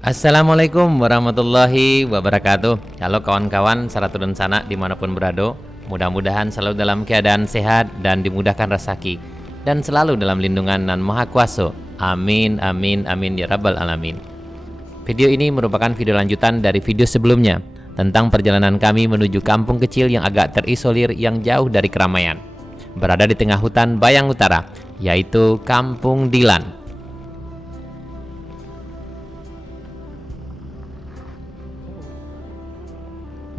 Assalamualaikum warahmatullahi wabarakatuh. Halo kawan-kawan Saratudun Sanak dimanapun berada. Mudah-mudahan selalu dalam keadaan sehat dan dimudahkan rezeki, dan selalu dalam lindungan Nan Maha Kuasa. Amin, amin, amin ya rabbal alamin. Video ini merupakan video lanjutan dari video sebelumnya tentang perjalanan kami menuju kampung kecil yang agak terisolir yang jauh dari keramaian, berada di tengah hutan Bayang Utara, yaitu Kampung Dilan.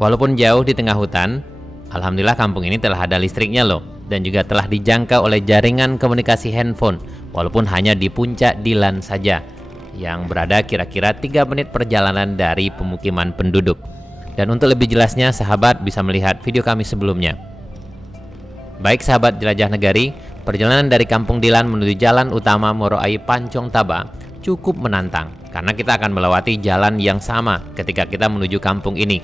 Walaupun jauh di tengah hutan, alhamdulillah kampung ini telah ada listriknya loh, dan juga telah dijangkau oleh jaringan komunikasi handphone, walaupun hanya di puncak Dilan saja, yang berada kira-kira 3 menit perjalanan dari pemukiman penduduk. Dan untuk lebih jelasnya, sahabat bisa melihat video kami sebelumnya. Baik sahabat jelajah negari, perjalanan dari Kampung Dilan menuju jalan utama Moroai Pancong Taba cukup menantang, karena kita akan melewati jalan yang sama ketika kita menuju kampung ini.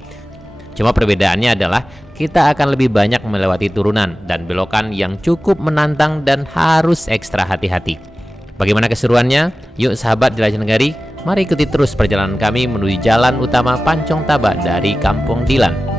Cuma perbedaannya adalah kita akan lebih banyak melewati turunan dan belokan yang cukup menantang dan harus ekstra hati-hati. Bagaimana keseruannya? Yuk sahabat jelajah negari, mari ikuti terus perjalanan kami menuju jalan utama Pancong Taba dari Kampung Dilan.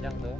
panjang tuh.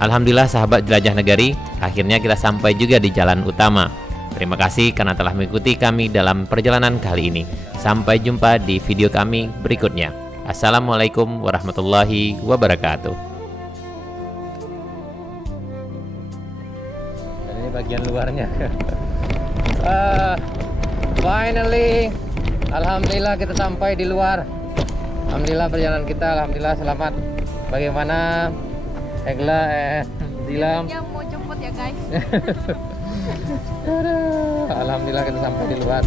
Alhamdulillah sahabat jelajah negari, akhirnya kita sampai juga di jalan utama. Terima kasih karena telah mengikuti kami dalam perjalanan kali ini. Sampai jumpa di video kami berikutnya. Assalamualaikum warahmatullahi wabarakatuh. Dan ini bagian luarnya. Finally, alhamdulillah kita sampai di luar. Alhamdulillah perjalanan kita, alhamdulillah selamat. Bagaimana Egla, Dilam? Ya mau jemput ya guys. Alhamdulillah kita sampai di luar.